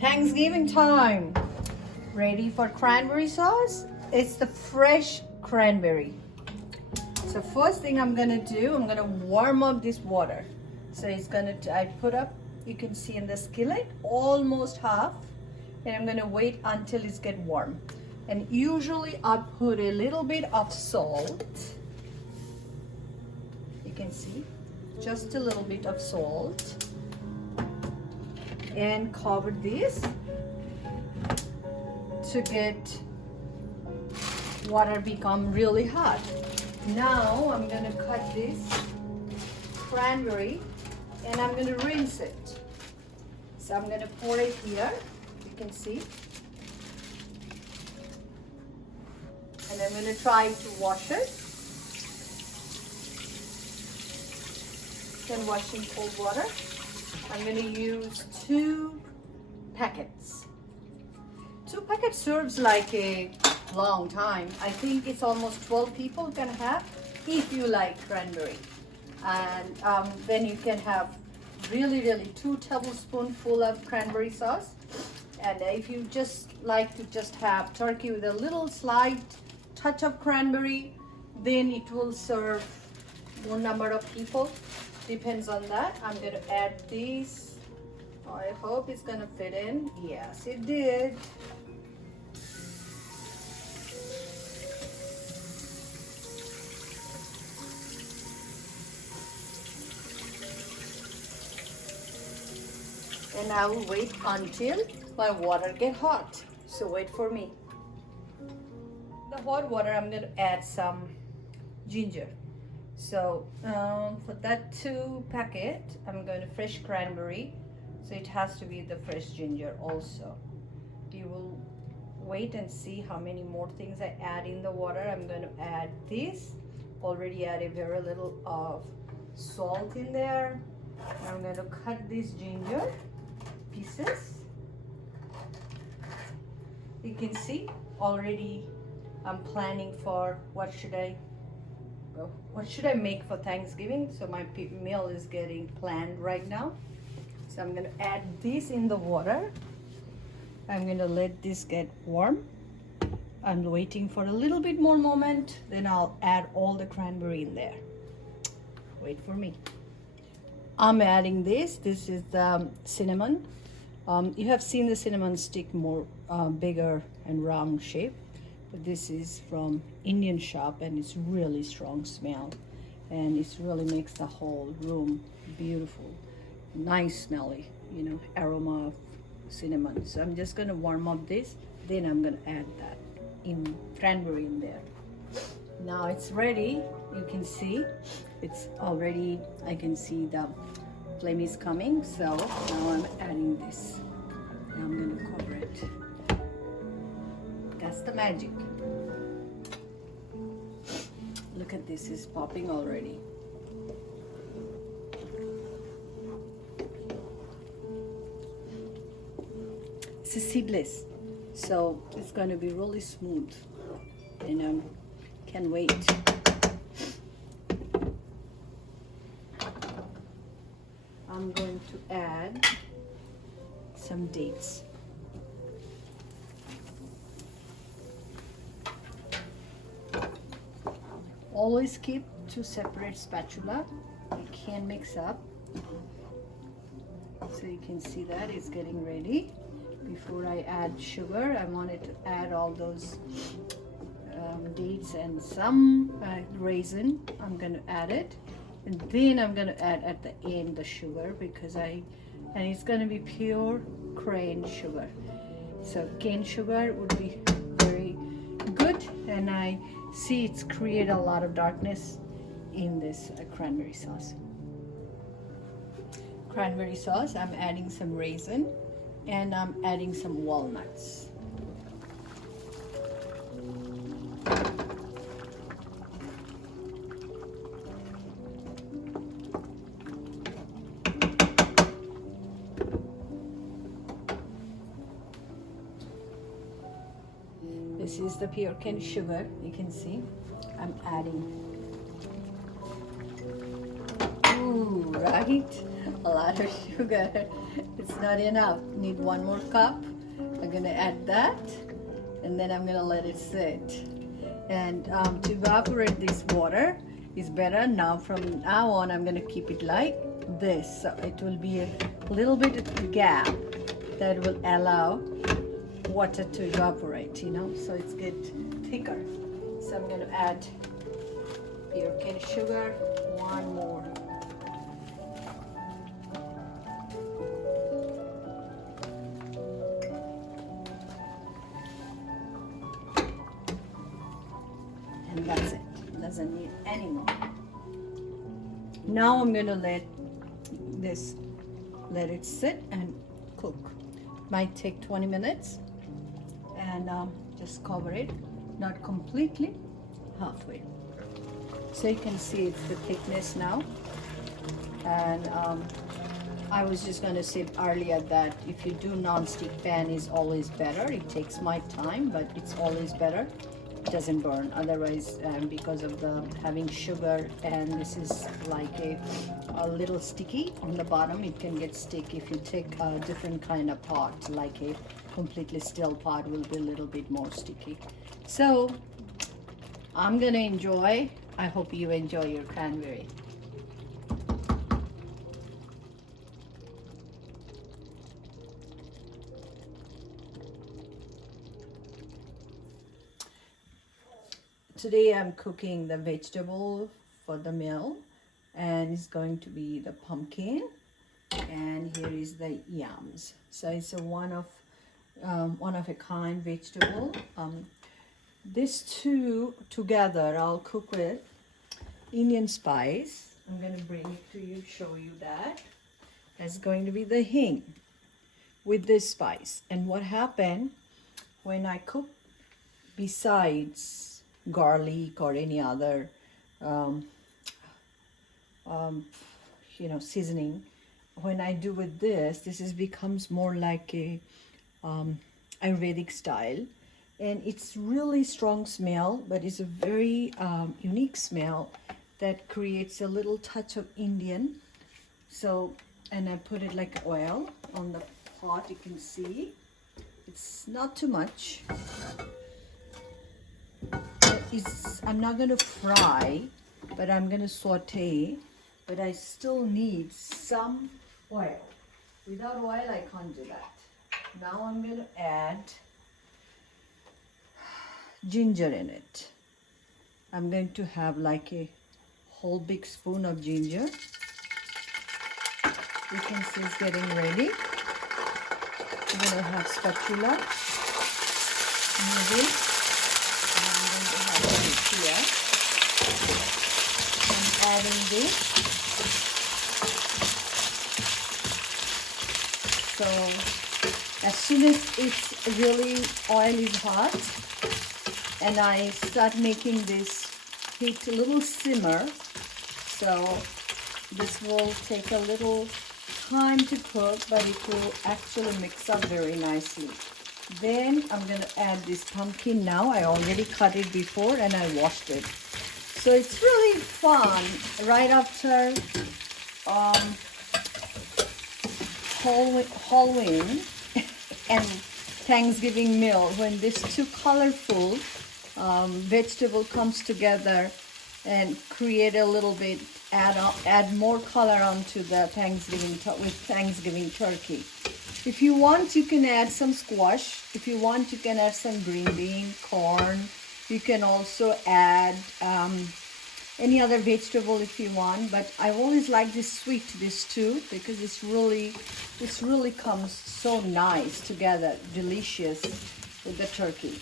Thanksgiving time. Ready for cranberry sauce? It's the fresh cranberry. So first thing I'm gonna do, I'm gonna warm up this water. So I put up, you can see in the skillet, almost half. And I'm gonna wait until it's get warm. And usually I put a little bit of salt. You can see, just a little bit of salt. And cover this to get water become really hot. Now I'm gonna cut this cranberry and I'm gonna rinse it. So I'm gonna pour it here, you can see. And I'm gonna try to wash it. Then wash in cold water. I'm going to use 2 packets. 2 packets serves like a long time. I think it's almost 12 people can have if you like cranberry. And then you can have really 2 tablespoonful of cranberry sauce. And if you just like to just have turkey with a little slight touch of cranberry, then it will serve more number of people. Depends on that. I'm going to add these. I hope it's going to fit in. Yes, it did. And I will wait until my water get hot. So wait for me. The hot water, I'm going to add some ginger. So for that 2 packet, I'm going to fresh cranberry. So it has to be the fresh ginger also. You will wait and see how many more things I add in the water. I'm going to add this. Already added very little of salt in there. I'm going to cut this ginger pieces. You can see already I'm planning for what should I make for Thanksgiving. So my meal is getting planned right now. So I'm going to add this in the water. I'm going to let this get warm. I'm waiting for a little bit more moment. Then I'll add all the cranberry in there. Wait for me. I'm adding this. This is the cinnamon. You have seen the cinnamon stick more bigger and round shape. But this is from Indian shop and it's really strong smell. And it really makes the whole room beautiful. Nice smelly, you know, aroma of cinnamon. So I'm just gonna warm up this. Then I'm gonna add that in cranberry in there. Now it's ready. You can see it's already, I can see the flame is coming. So now I'm adding this. Now I'm gonna cover it. That's the magic. Look at this, it's popping already. It's a seedless, so it's going to be really smooth, and can't wait. I'm going to add some dates. Always keep 2 separate spatula. You can't mix up. So you can see that it's getting ready. Before I add sugar, I wanted to add all those dates and some raisin. I'm going to add it, and then I'm going to add at the end the sugar because and it's going to be pure cane sugar. So cane sugar would be very good, and I see it's created a lot of darkness in this cranberry sauce. Cranberry sauce, I'm adding some raisin and I'm adding some walnuts. This is the pure cane sugar, you can see. I'm adding. Ooh, right? A lot of sugar. It's not enough. Need one more cup. I'm gonna add that, and then I'm gonna let it sit. And to evaporate this water is better. Now from now on, I'm gonna keep it like this. So it will be a little bit of gap that will allow water to evaporate, you know, so it's get thicker. So I'm gonna add pure cane sugar, one more. And that's it. Doesn't need any more. Now I'm gonna let it sit and cook. Might take 20 minutes, and just cover it, not completely, halfway. So you can see it's the thickness now. And I was just going to say earlier that if you do non-stick pan is always better. It takes my time, but it's always better. It doesn't burn. Otherwise, because of the having sugar, and this is like a little sticky on the bottom, it can get sticky. If you take a different kind of pot, like a completely still pot, will be a little bit more sticky. So I'm gonna enjoy. I hope you enjoy your cranberry. Today I'm cooking the vegetable for the meal, and it's going to be the pumpkin, and here is the yams. So it's a one of a kind vegetable. These two together I'll cook with Indian spice. I'm going to bring it to you, show you that. That's going to be the hing with this spice. And what happened when I cook besides garlic or any other seasoning, when I do with this is becomes more like a Ayurvedic style, and it's really strong smell, but it's a very unique smell that creates a little touch of Indian. So, and I put it like oil on the pot. You can see it's not too much. I'm not going to fry, but I'm going to saute, but I still need some oil. Without oil, I can't do that. Now I'm going to add ginger in it. I'm going to have like a whole big spoon of ginger. You can see it's getting ready. I'm going to have spatula. Move it. Here. I'm adding this. So as soon as it's really oil is hot and I start making this heat a little simmer, so this will take a little time to cook, but it will actually mix up very nicely. Then I'm going to add this pumpkin now. I already cut it before and I washed it. So it's really fun right after Halloween and Thanksgiving meal, when these two colorful vegetable comes together and create a little bit, add more color onto the Thanksgiving turkey. If you want, you can add some squash. If you want, you can add some green bean, corn. You can also add any other vegetable if you want. But I always like this too, because this really comes so nice together, delicious with the turkey.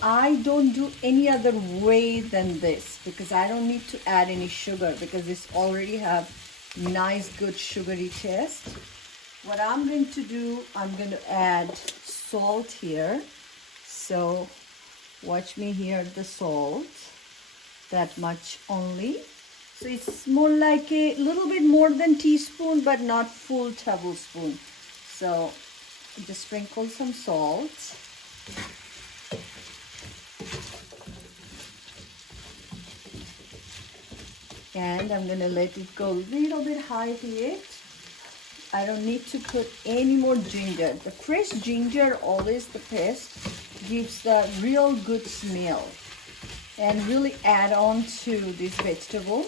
I don't do any other way than this, because I don't need to add any sugar, because this already have nice good sugary taste. What I'm going to do, I'm going to add salt here. So watch me here, the salt, that much only. So it's more like a little bit more than teaspoon, but not full tablespoon. So just sprinkle some salt. And I'm gonna let it go a little bit high heat. I don't need to put any more ginger. The fresh ginger, always the best, gives the real good smell and really add on to this vegetable.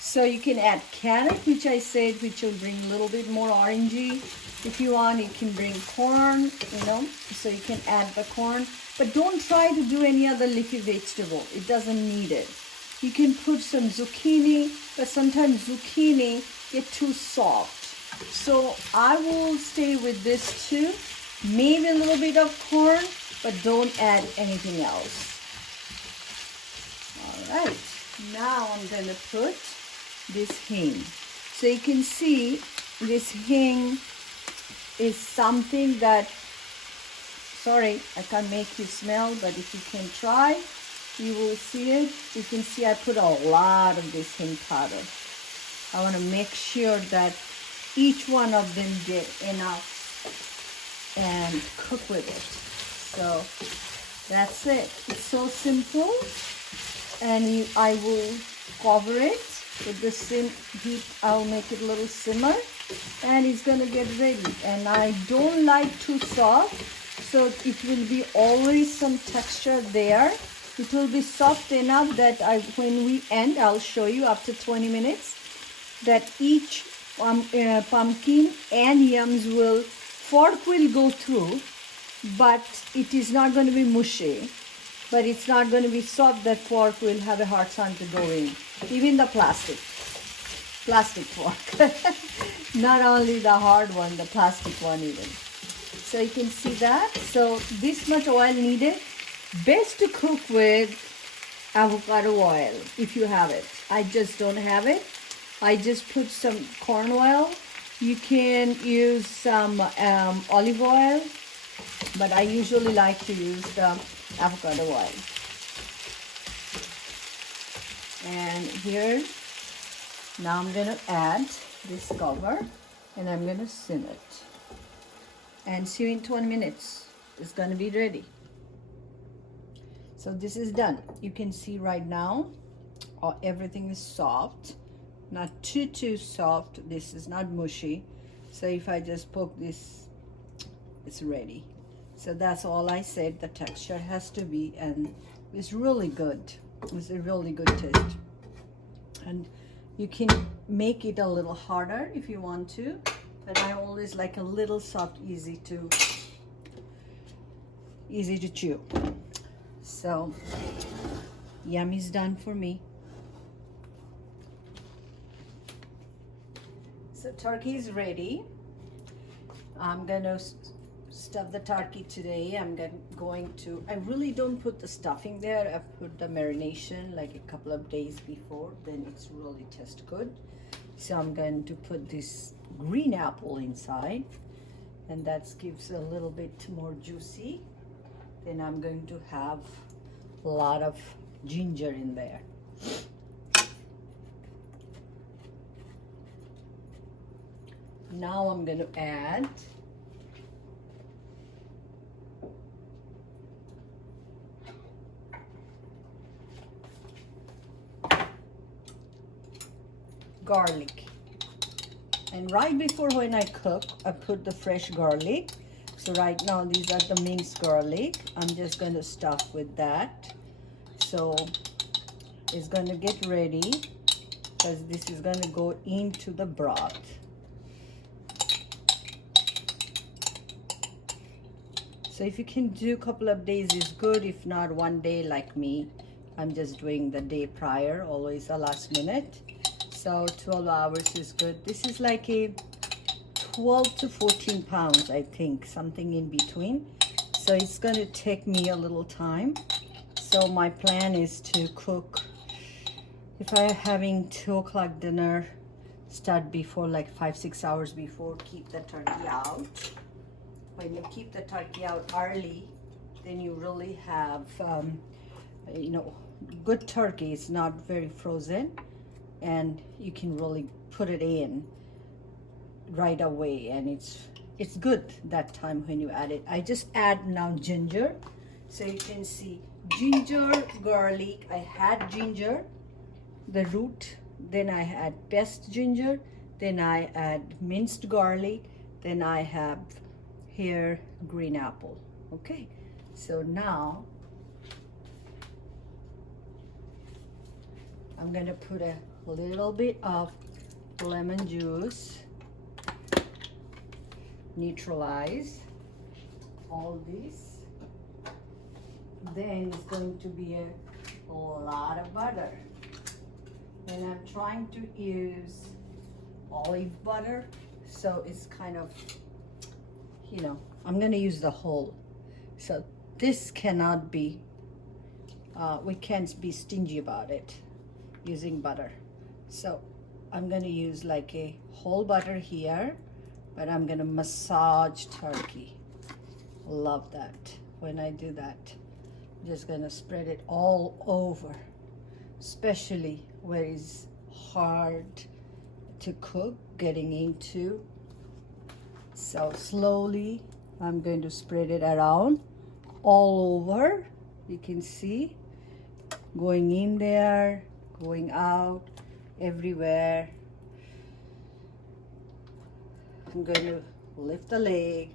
So you can add carrot, which I said, which will bring a little bit more orangey. If you want, you can bring corn, so you can add the corn. But don't try to do any other leafy vegetable. It doesn't need it. You can put some zucchini, but sometimes zucchini get too soft. So I will stay with this too. Maybe a little bit of corn, but don't add anything else. All right, now I'm gonna put this hing. So you can see this hing is something that, sorry, I can't make you smell, but if you can try, you will see it. You can see I put a lot of this hing powder. I want to make sure that each one of them get enough and cook with it. So that's it. It's so simple. And I will cover it with the heat. I'll make it a little simmer and it's gonna get ready. And I don't like too soft, so it will be always some texture there. It will be soft enough that when we end, I'll show you after 20 minutes that each pumpkin and yams fork will go through, but it is not going to be mushy. But it's not going to be soft that fork will have a hard time to go in. Even the plastic fork. Not only the hard one, the plastic one even. So you can see that. So this much oil needed. Best to cook with avocado oil if you have it. I just don't have it. I just put some corn oil. You can use some olive oil, but I usually like to use the avocado oil. And here, now I'm gonna add this cover and I'm gonna simmer it. And see you in 20 minutes. It's gonna be ready. So this is done. You can see right now, everything is soft. Not too soft. This is not mushy. So if I just poke this, it's ready. So that's all I said. The texture has to be, and it's really good. It's a really good taste. And you can make it a little harder if you want to, but I always like a little soft, easy to chew. So yum is done for me. So turkey is ready. I'm gonna stuff the turkey today. I really don't put the stuffing there. I put the marination like a couple of days before, then it's really tastes good. So I'm going to put this green apple inside, and that gives a little bit more juicy. Then I'm going to have a lot of ginger in there. Now I'm going to add garlic. And right before when I cook, I put the fresh garlic. So right now these are the minced garlic. I'm just going to stuff with that. So it's going to get ready because this is going to go into the broth. So if you can do a couple of days is good. If not, one day like me. I'm just doing the day prior, always the last minute. So 12 hours is good. This is like a 12 to 14 pounds, I think, something in between. So it's going to take me a little time. So my plan is to cook, if I'm having 2 o'clock dinner, start before like 5-6 hours before, keep the turkey out. When you keep the turkey out early, then you really have, good turkey. It's not very frozen, and you can really put it in right away, and it's good that time when you add it. I just add now ginger, so you can see ginger, garlic. I had ginger, the root, then I add pressed ginger, then I add minced garlic, then I have here green apple. Okay, so now I'm gonna put a little bit of lemon juice, neutralize all this. Then it's going to be a lot of butter, and I'm trying to use olive butter, so it's kind of, you know, I'm gonna use the whole. So this cannot be, we can't be stingy about it using butter. So I'm gonna use like a whole butter here, but I'm gonna massage turkey. Love that when I do that. I'm just gonna spread it all over, especially where it's hard to cook, getting into. So slowly I'm going to spread it around all over. You can see going in there, going out, everywhere. I'm going to lift the leg,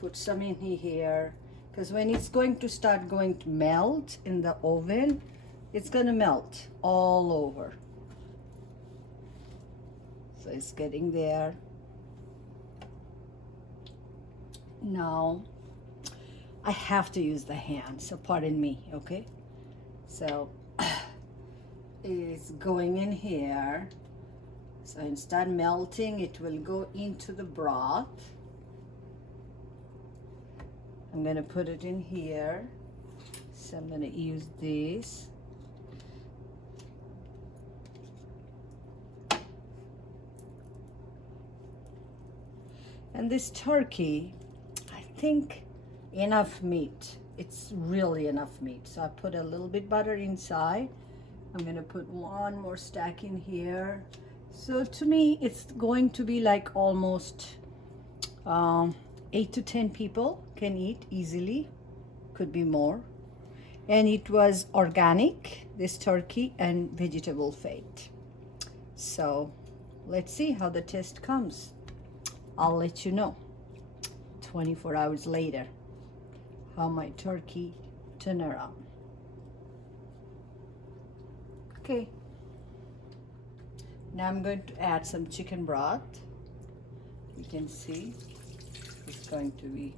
put some in here, because when it's going to start going to melt in the oven, it's going to melt all over. So it's getting there. Now I have to use the hand, so pardon me, okay? So it's going in here. So instead melting, it will go into the broth. I'm gonna put it in here. So I'm gonna use this. And this turkey, I think enough meat. It's really enough meat. So I put a little bit butter inside. I'm gonna put one more stack in here. So to me, it's going to be like almost 8 to 10 people can eat easily. Could be more. And it was organic, this turkey, and vegetable fat. So let's see how the taste comes. I'll let you know 24 hours later how my turkey turned around. Okay, now I'm going to add some chicken broth. You can see it's going to be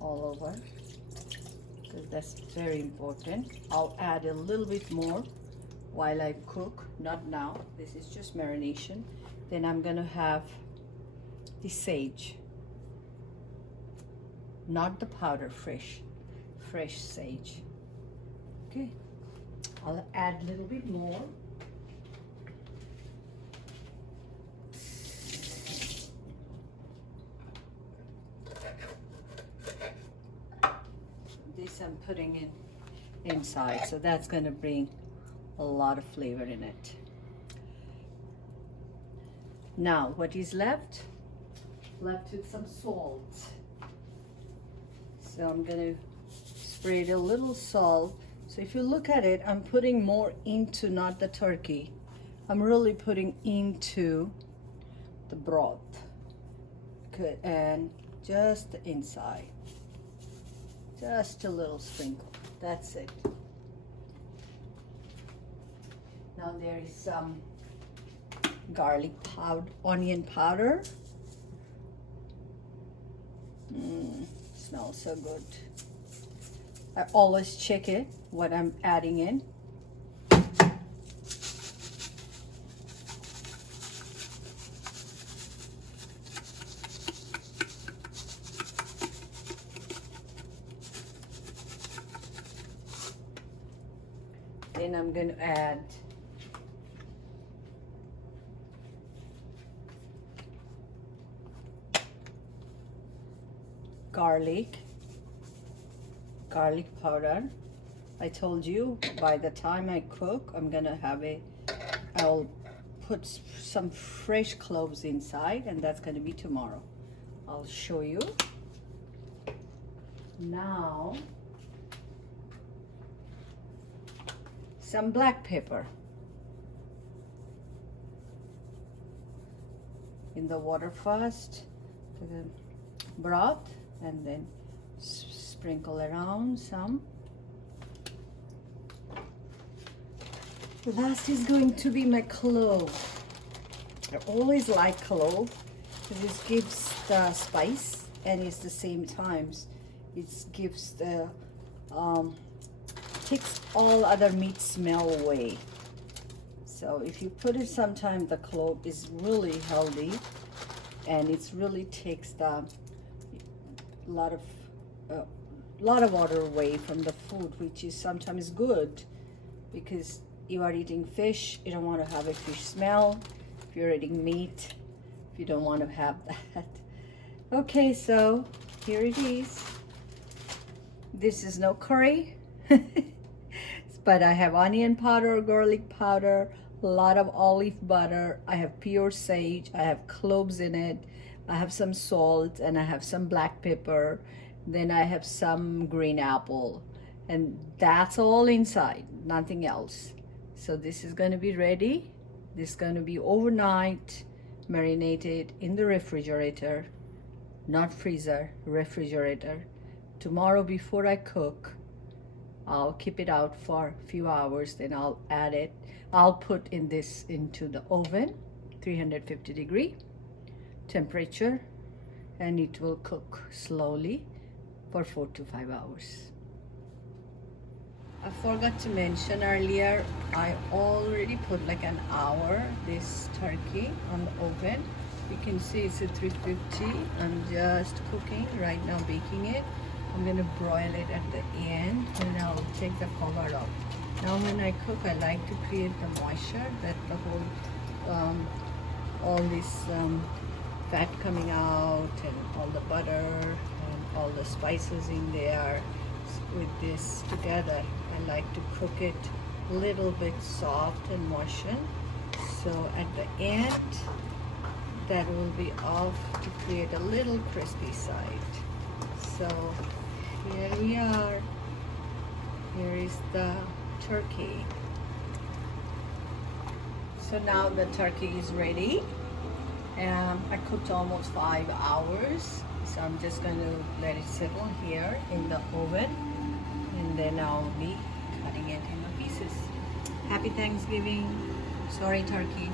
all over, because that's very important. I'll add a little bit more while I cook, not now. This is just marination. Then I'm gonna have the sage, not the powder, fresh sage. Okay, I'll add a little bit more. This I'm putting in inside, so that's gonna bring a lot of flavor in it. Now, what is left? Left with some salt. So I'm gonna spray a little salt. So if you look at it, I'm putting more into not the turkey. I'm really putting into the broth. Good, and just the inside. Just a little sprinkle. That's it. Now there is some garlic powder, onion powder. Smells so good. I always check it what I'm adding in. Then I'm going to add garlic powder. I told you by the time I cook, I'm gonna have I'll put some fresh cloves inside, and that's gonna be tomorrow. I'll show you. Now some black pepper in the water first, the broth, and then sprinkle around some. Last is going to be my clove. I always like clove because it gives the spice, and it's the same times it gives the takes all other meat smell away. So if you put it sometime, the clove is really healthy, and it's really takes the lot of water away from the food, which is sometimes good because you are eating fish. You don't want to have a fish smell. If you're eating meat, if you don't want to have that. Okay, so here it is. This is no curry, but I have onion powder, garlic powder, a lot of olive butter. I have pure sage. I have cloves in it. I have some salt, and I have some black pepper. Then I have some green apple, and that's all inside, nothing else. So this is going to be ready. This is going to be overnight marinated in the refrigerator, not freezer, refrigerator. Tomorrow before I cook, I'll keep it out for a few hours, then I'll add it. I'll put into the oven, 350 degree temperature, and it will cook slowly for 4 to 5 hours. I forgot to mention earlier, I already put like an hour this turkey on the oven. You can see it's at 350. I'm just cooking right now, baking it. I'm gonna broil it at the end, and I'll take the cover off. Now when I cook, I like to create the moisture, that the whole, all this fat coming out, and all the butter, and all the spices in there. With this together, I like to cook it a little bit soft and moistened. So at the end, that will be off to create a little crispy side. So here we are. Here is the turkey. So now the turkey is ready. I cooked almost 5 hours. So I'm just going to let it settle here in the oven, and then I'll be cutting it into pieces. Happy Thanksgiving. Sorry, turkey.